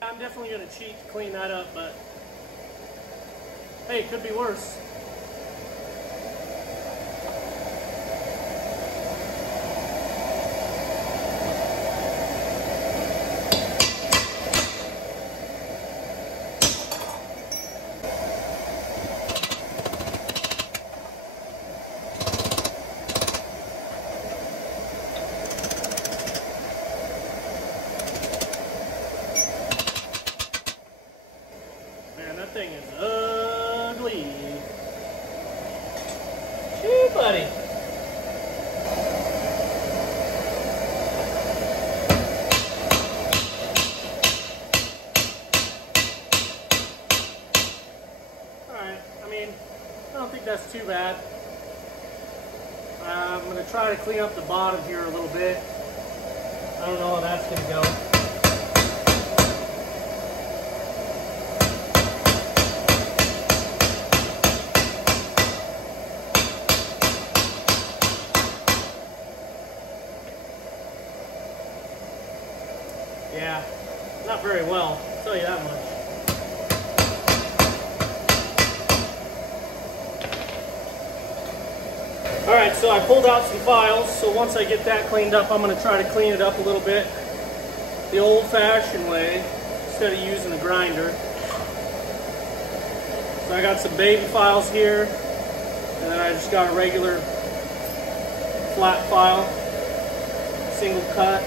I'm definitely going to cheat to clean that up, but hey, it could be worse. That thing is ugly. Gee, buddy. Alright, I mean, I don't think that's too bad. I'm going to try to clean up the bottom here a little bit. I don't know how that's going to go. Yeah, not very well, I'll tell you that much. Alright, so I pulled out some files, so once I get that cleaned up, I'm going to try to clean it up a little bit the old-fashioned way, instead of using a grinder. So I got some baby files here, and then I just got a regular flat file, single cut.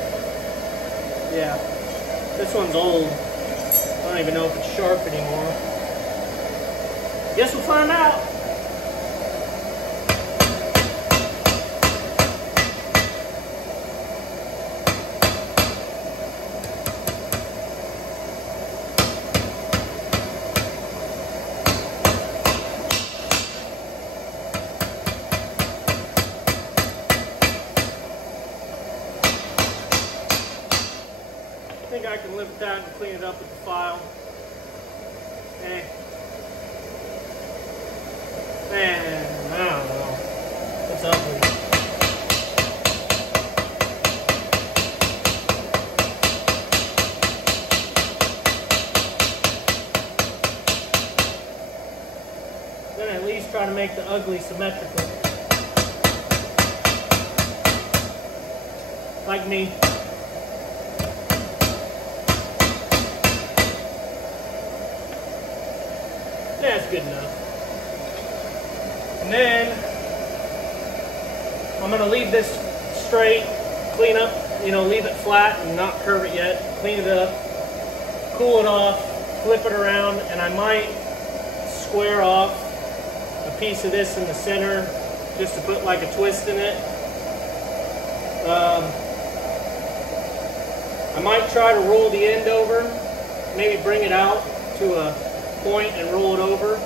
Yeah. This one's old. I don't even know if it's sharp anymore. Guess we'll find out. I think I can live with that and clean it up with the file. Eh. Man, I don't know. It's ugly. Then at least try to make the ugly symmetrical. Like me. That's good enough. And then I'm going to leave this straight, clean up, leave it flat and not curve it yet. Clean it up, cool it off, flip it around, and I might square off a piece of this in the center just to put like a twist in it. I might try to roll the end over, maybe bring it out to a point and roll it over,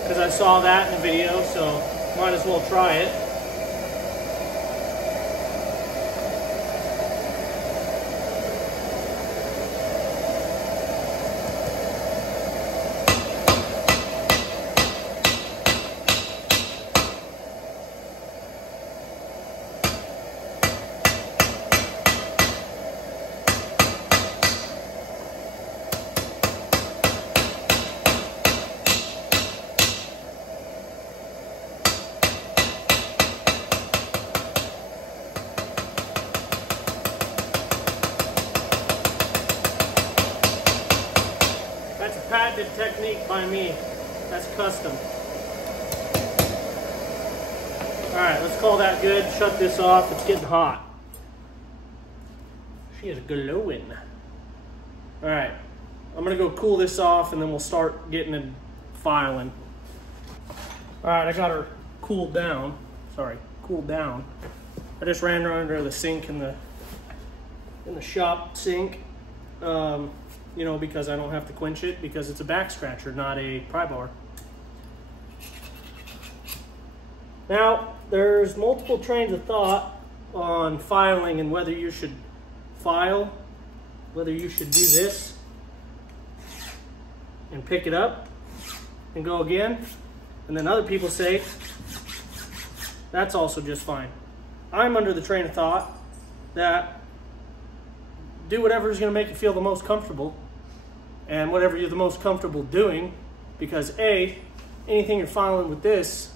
because I saw that in the video, so might as well try it. That's a patented technique by me. That's custom. Alright, let's call that good. Shut this off. It's getting hot. She is glowing. Alright, I'm going to go cool this off and then we'll start getting it filing. Alright, I got her cooled down. Sorry, cooled down. I just ran her under the sink in the shop sink. you know, because I don't have to quench it, because it's a backscratcher, not a pry bar. Now, there's multiple trains of thought on filing and whether you should file, whether you should do this and pick it up and go again. And then other people say that's also just fine. I'm under the train of thought that do whatever is going to make you feel the most comfortable and whatever you're the most comfortable doing, because A, anything you're filing with this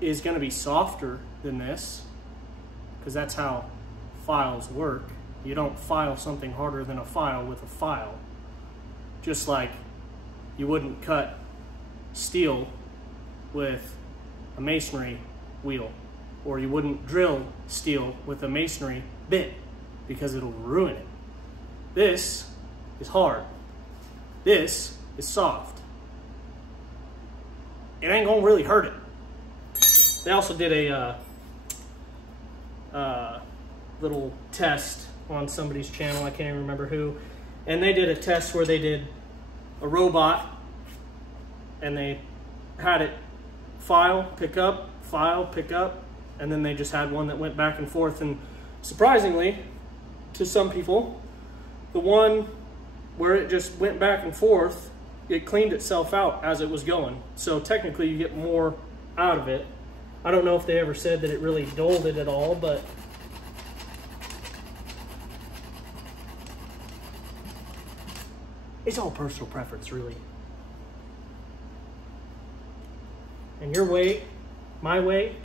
is going to be softer than this, because that's how files work. You don't file something harder than a file with a file. Just like you wouldn't cut steel with a masonry wheel, or you wouldn't drill steel with a masonry bit, because it'll ruin it. This is hard. This is soft. It ain't gonna really hurt it. They also did a little test on somebody's channel, I can't even remember who, and they did a test where they did a robot and they had it file, pick up, and then they just had one that went back and forth. And surprisingly, to some people, the one where it just went back and forth, it cleaned itself out as it was going. So technically you get more out of it. I don't know if they ever said that it really dulled it at all, but it's all personal preference, really. And your way, my way,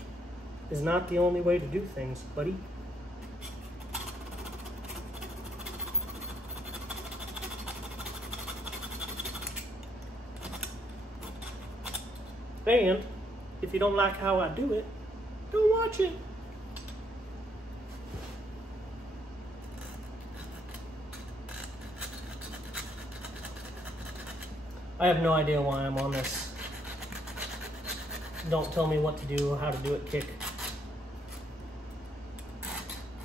is not the only way to do things, buddy. And if you don't like how I do it, don't watch it. I have no idea why I'm on this don't tell me what to do or how to do it kick.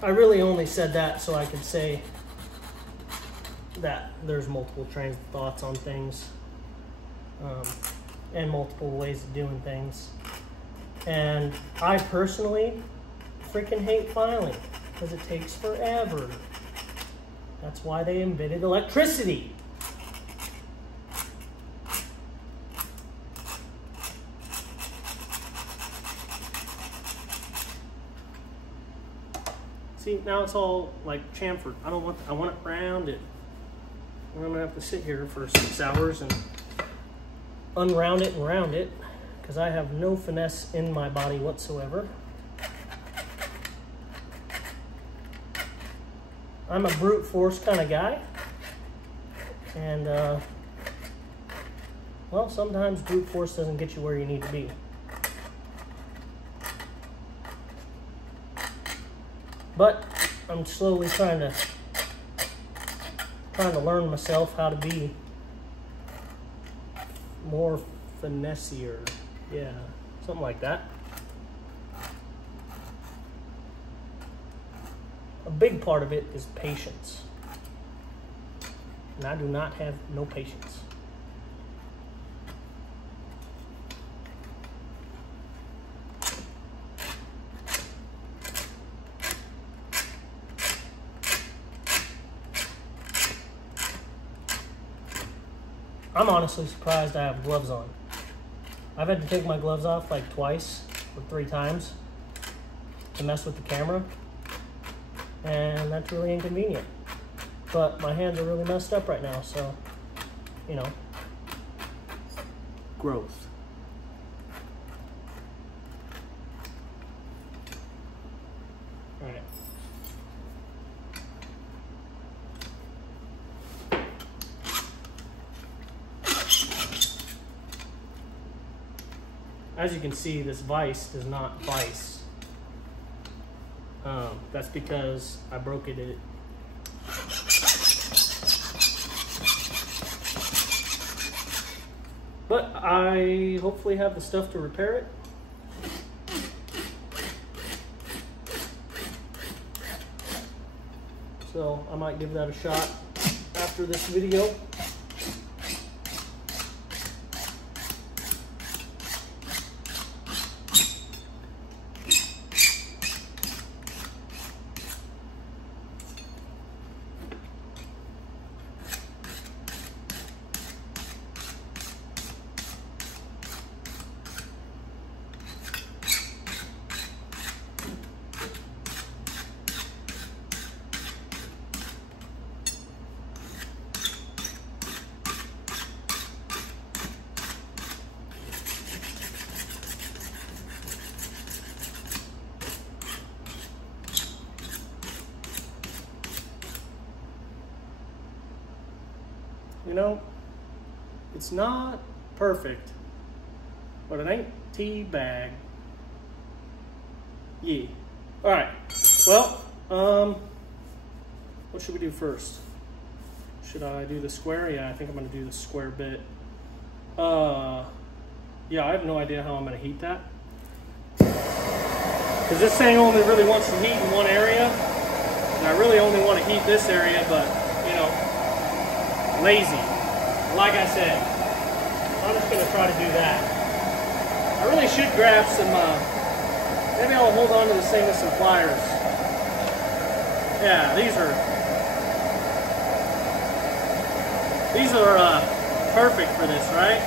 I really only said that so I could say that there's multiple trains of thoughts on things, and multiple ways of doing things. And I personally freaking hate filing because it takes forever. That's why they invented electricity. See, now it's all like chamfered. I want it rounded. I'm gonna have to sit here for 6 hours and unround it and round it, because I have no finesse in my body whatsoever. I'm a brute force kind of guy, and well, sometimes brute force doesn't get you where you need to be. But I'm slowly trying to learn myself how to be more finessier. Yeah, something like that. A big part of it is patience. And I do not have no patience. I'm honestly surprised I have gloves on. I've had to take my gloves off like twice or 3 times to mess with the camera, and that's really inconvenient. But my hands are really messed up right now, so, you know, growth. All right. As you can see, this vise does not vise. That's because I broke it. But I hopefully have the stuff to repair it. So I might give that a shot after this video. You know, it's not perfect, but it ain't tea-bag. Yeah. All right. Well, what should we do first? Should I do the square? Yeah, I think I'm going to do the square bit. Yeah, I have no idea how I'm going to heat that. Because this thing only really wants to heat in one area. And I really only want to heat this area, but, you know, lazy. Like I said, I'm just going to try to do that. I really should grab some, maybe I'll hold on to this thing with some pliers. Yeah, these are perfect for this, right?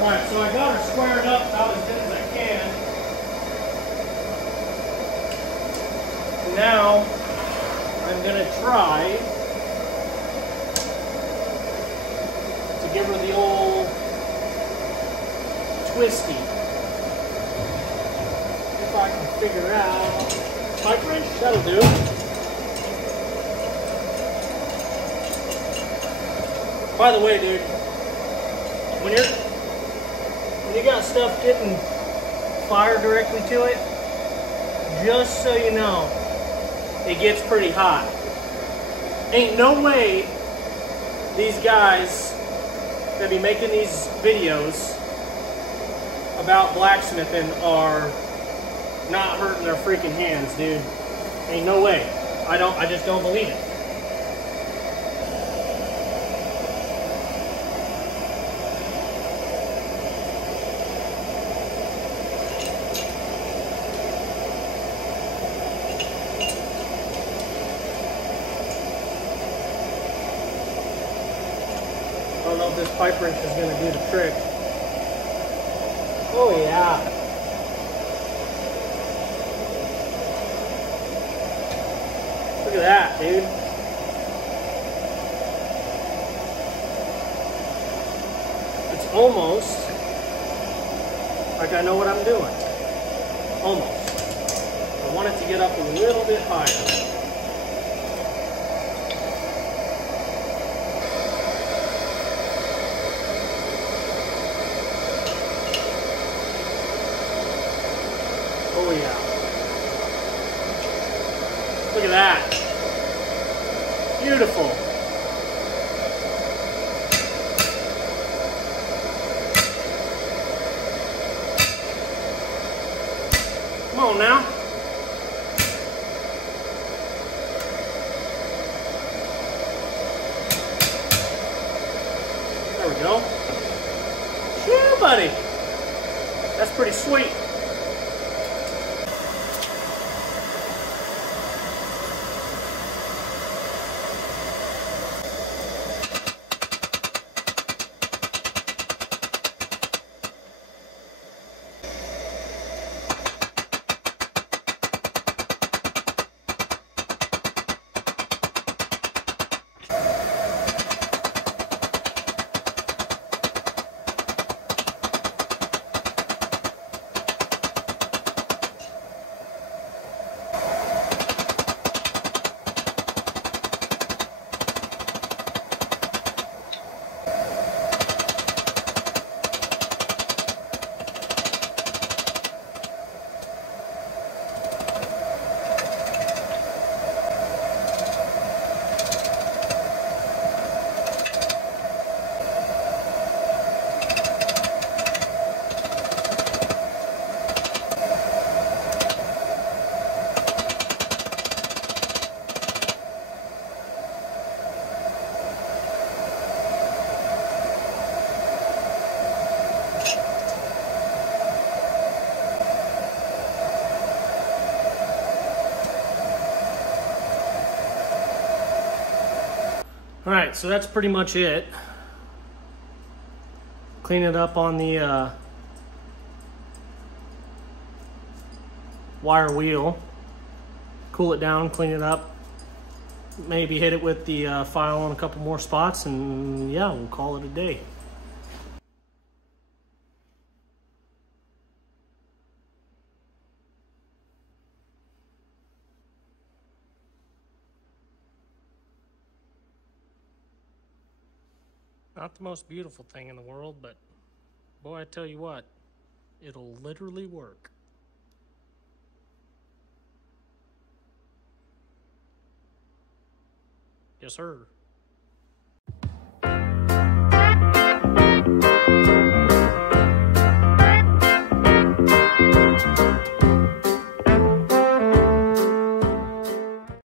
Alright, so I got her squared up about as good as I can. Now, I'm going to try to give her the old twisty. If I can figure out pipe wrench, that'll do. By the way, dude, when you got stuff getting fire directly to it, just so you know, it gets pretty hot. Ain't no way these guys that be making these videos about blacksmithing are not hurting their freaking hands, dude. Ain't no way. I just don't believe it. I don't know if this pipe wrench is going to do the trick. Oh yeah. Look at that, dude. It's almost like I know what I'm doing. Almost. I want it to get up a little bit higher. Oh yeah. Look at that. Beautiful. Come on now. There we go. Shoo, buddy. That's pretty sweet. Alright, so that's pretty much it. Clean it up on the wire wheel. Cool it down, clean it up. Maybe hit it with the file on a couple more spots, and yeah, we'll call it a day. Not the most beautiful thing in the world, but boy, I tell you what, it'll literally work. Yes, sir.